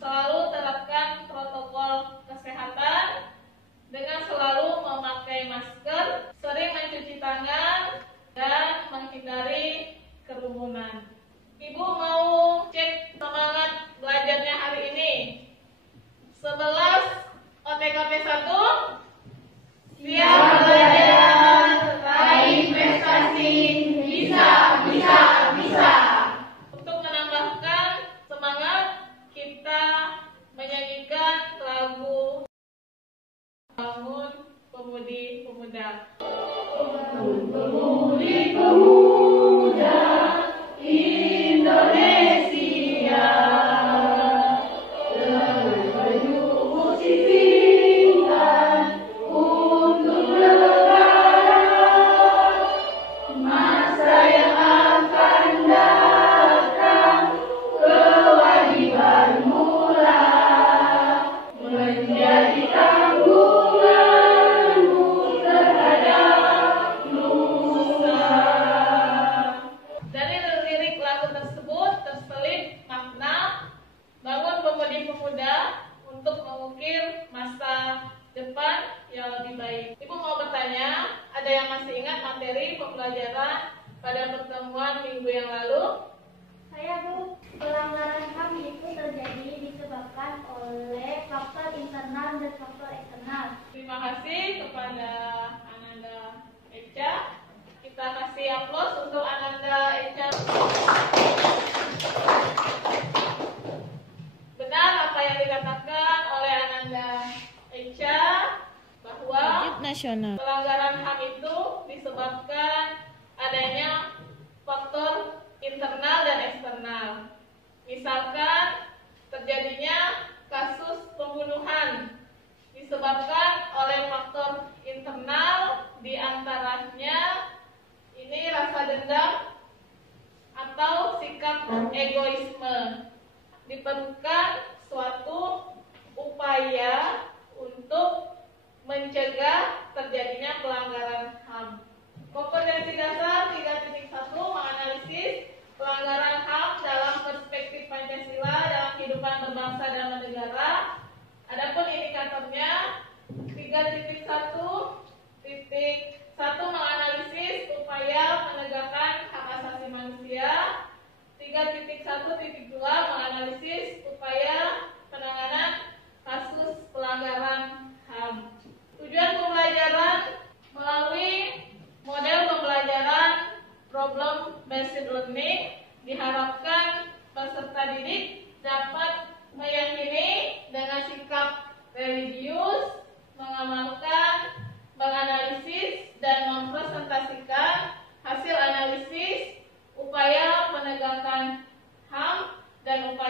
Selalu terapkan protokol kesehatan dengan selalu memakai masker, sering mencuci tangan, dan menghindari kerumunan. Ibu mau cek semangat belajarnya hari ini. 11 OTKP 1. Siap belajar, raih prestasi, bisa, bisa, bisa. Untuk menambahkan semangat, kita menyanyikan lagu Bangun Pemudi Pemuda. Bangun Pemudi Pemuda Indonesia. Untuk mengukir masa depan yang lebih baik. Ibu mau bertanya, ada yang masih ingat materi pembelajaran pada pertemuan minggu yang lalu? Saya, Bu. Pelanggaran HAM itu terjadi disebabkan oleh faktor internal dan faktor eksternal. Terima kasih kepada Ananda Echa. Kita kasih aplaus untuk Ananda Echa. Benar apa yang dikatakan oleh Ananda Echa bahwa pelanggaran HAM itu disebabkan adanya faktor internal dan eksternal. Misalkan terjadinya kasus pembunuhan disebabkan oleh faktor internal, diantaranya ini rasa dendam atau sikap egoisme. Diperlukan suatu upaya untuk mencegah terjadinya pelanggaran HAM. Kompetensi dasar 3.1 menganalisis pelanggaran HAM dalam perspektif Pancasila dalam kehidupan berbangsa dan bernegara. Adapun indikatornya 3.1 menganalisis upaya penegakan hak asasi manusia. 3.1.2 menganalisis upaya penanganan kasus pelanggaran HAM. Tujuan pembelajaran melalui model pembelajaran problem based learning diharapkan peserta didik dapat meyakini dengan sikap religius, mengamalkan, menganalisis, dan mempresentasikan hasil analisis upaya penegakan HAM dan upaya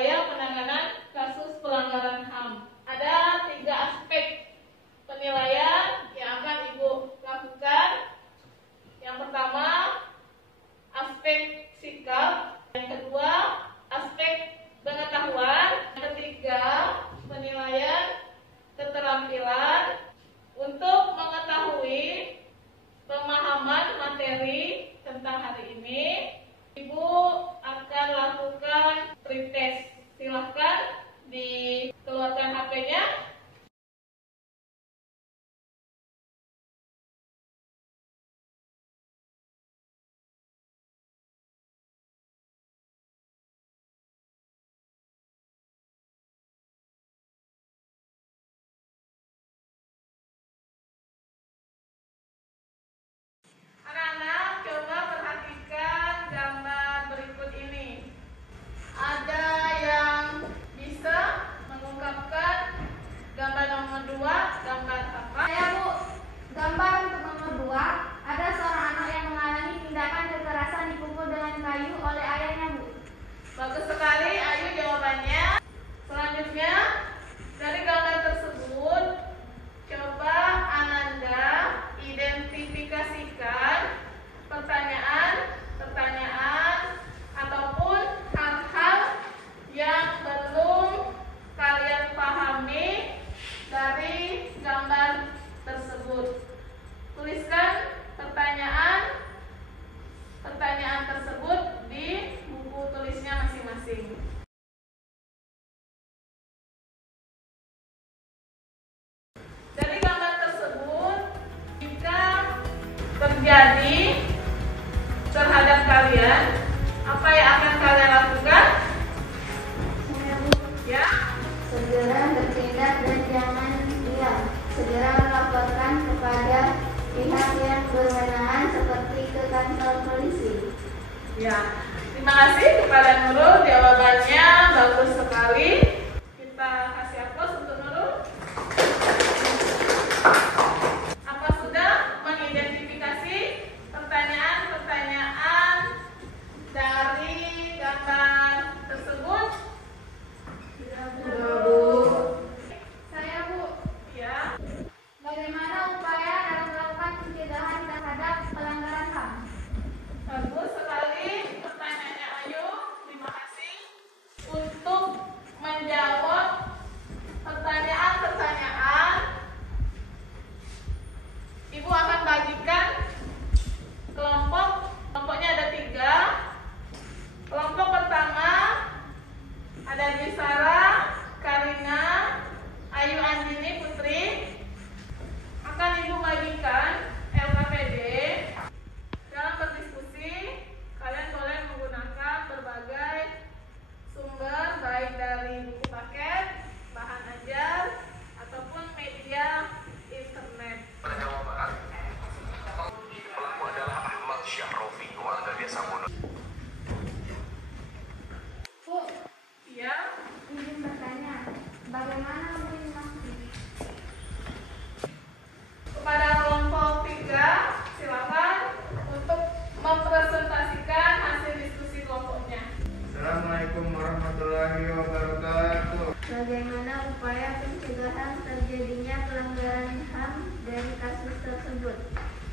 segera bertindak dan jangan diam. Segera melaporkan kepada pihak yang berwenang seperti ke kantor polisi. Ya, terima kasih kepada Nurul, jawabannya bagus sekali. Kita kasih aplaus untuk Nurul. Apa sudah mengidentifikasi pertanyaan-pertanyaan dari gambar tersebut? Sudah, Bu. Saya, Bu. Ya. Bagaimana upaya dalam melakukan pencegahan terhadap pelanggaran HAM? Bagus sekali pertanyaannya Ayu. Terima kasih untuk menjawab pertanyaan-pertanyaan. Ibu akan bagikan kelompok. Kelompoknya ada 3. Kelompok pertama ada Gisara, Karina, Ayu Andini Putri. Akan Ibu bagikan LKPD. Dalam berdiskusi, kalian boleh menggunakan berbagai sumber, baik dari buku paket, bahan ajar, ataupun media internet. Pada Jawa Barat, pelaku adalah Ahmad Syahrofi, warga desa Mono. Bu, Ya, izin bertanya, bagaimana menghindari? kepada kelompok 3, silakan untuk mempresentasikan hasil diskusi kelompoknya. Assalamualaikum warahmatullahi wabarakatuh. Bagaimana upaya pencegahan terjadinya pelanggaran HAM dari kasus tersebut?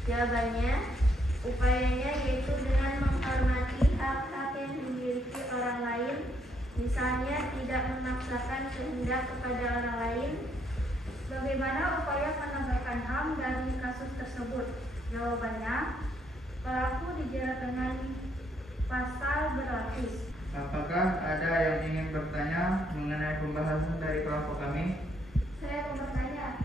Jawabannya, upayanya yaitu dengan menghormati hak-hak yang dimiliki orang lain, misalnya tidak memaksakan kehendak kepada orang lain. Bagaimana upaya penegakan HAM dari kasus tersebut? Jawabannya, pelaku dijerat dengan pasal berlapis. Apakah ada yang ingin bertanya mengenai pembahasan dari kelompok kami? Saya mau bertanya,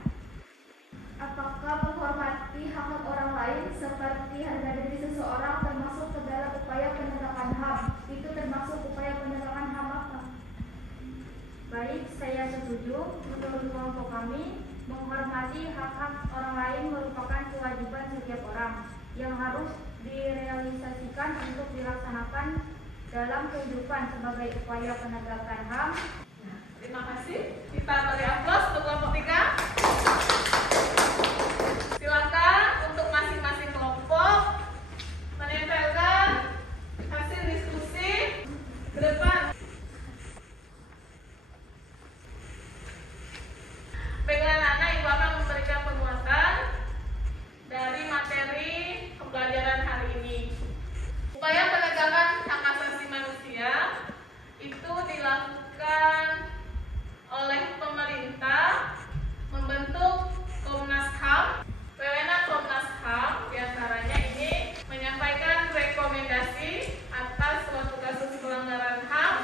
apakah menghormati hak orang lain seperti harga diri seseorang termasuk ke dalam upaya penegakan HAM? Itu termasuk upaya penegakan HAM apa? Baik, saya setuju. Menurut kelompok kami, menghormati hak-hak orang lain merupakan kewajiban setiap orang yang harus direalisasikan untuk dilaksanakan dalam kehidupan sebagai upaya penegakan HAM. Terima kasih. Kita beri aplaus untuk kelompok 3. Silakan untuk masing-masing kelompok menempelkan hasil diskusi ke depan. Baiklah anak-anak, Ibu akan memberikan penguatan dari materi pembelajaran hari ini. Upaya penegakan hak asasi manusia itu dilakukan oleh pemerintah membentuk Komnas HAM. Wewenang Komnas HAM diantaranya ini menyampaikan rekomendasi atas suatu kasus pelanggaran HAM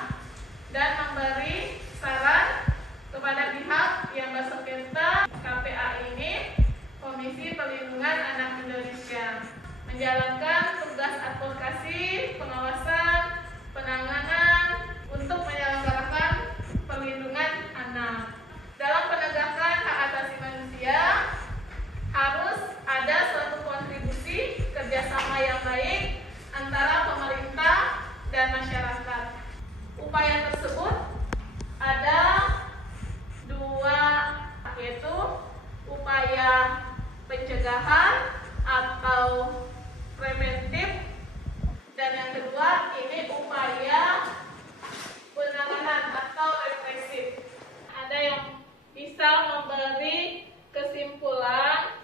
dan memberi saran kepada pihak yang bersengketa. KPA ini Komisi Perlindungan Anak Indonesia menjalankan tugas advokasi, pengawasan, penanganan untuk menyelenggarakan perlindungan anak. Dalam penegakan hak asasi manusia harus ada suatu kontribusi kerjasama yang baik antara pemerintah dan masyarakat. Upaya tersebut ada 2, yaitu upaya pencegahan atau preventif, dan yang kedua ini upaya penanganan atau represif. Ada yang bisa memberi kesimpulan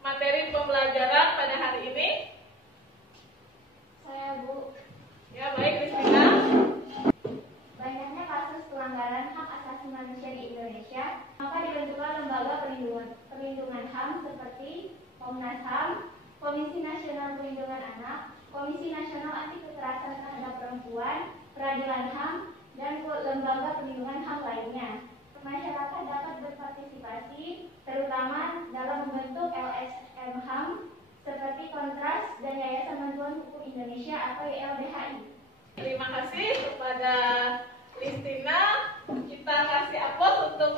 materi pembelajaran pada hari ini? Saya, Bu. Ya, baik, Kristina. Banyaknya kasus pelanggaran hak asasi manusia di Indonesia, maka dibentuklah lembaga perlindungan HAM seperti Komnas HAM, Komisi Nasional Perlindungan Anak, Komisi Nasional Anti Kekerasan Terhadap Perempuan, Peradilan HAM, dan lembaga perlindungan HAM lainnya. Masyarakat dapat berpartisipasi terutama dalam membentuk LSM HAM seperti Kontras dan Yayasan Bantuan Hukum Indonesia atau YLBHI. Terima kasih kepada Kristina. Kita kasih aplaus untuk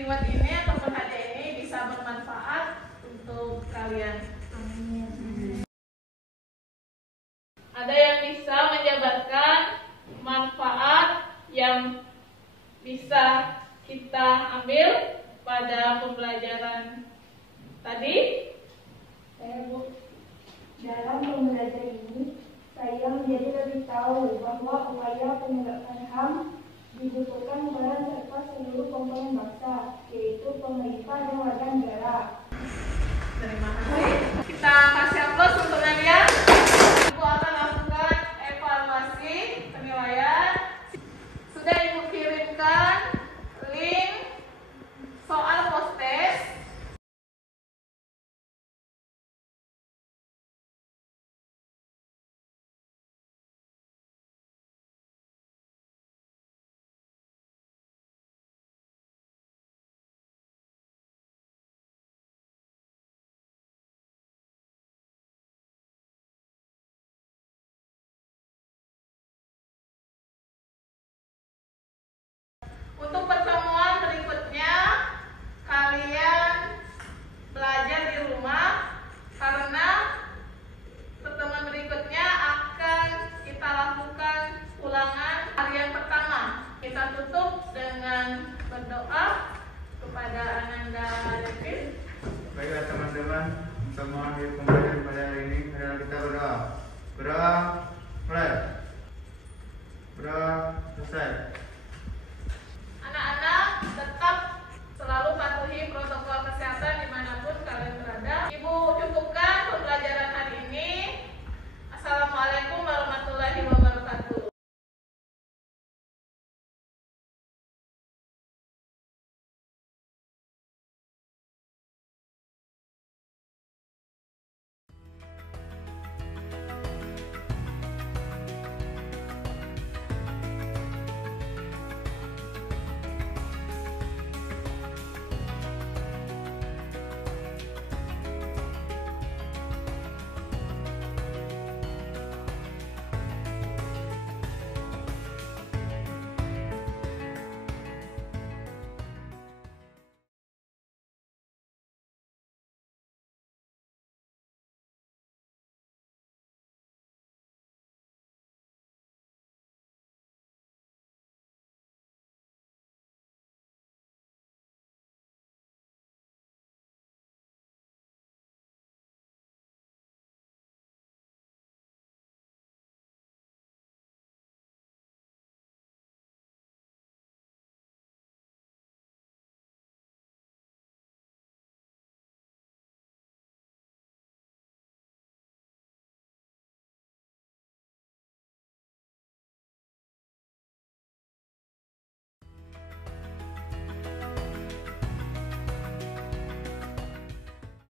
reward ini ataupun hadiah ini bisa bermanfaat untuk kalian. Ada yang bisa menjabarkan manfaat yang bisa kita ambil pada pembelajaran tadi? Saya, Bu. Dalam pembelajaran ini, saya menjadi lebih tahu bahwa upaya penegakan HAM dibutuhkan peran serta seluruh komponen bangsa, yaitu pemerintah dan warga negara. Terima kasih. Kita kasih aplaus untuk Nadia. Ibu akan lakukan evaluasi penilaian. Sudah Ibu kirimkan link soal post-test. Untuk pertemuan berikutnya, kalian belajar di rumah karena pertemuan berikutnya akan kita lakukan ulangan harian pertama. Kita tutup dengan berdoa kepada Ananda David. Baiklah teman-teman, semua di pembelajaran pada hari ini adalah kita berdoa. Berdoa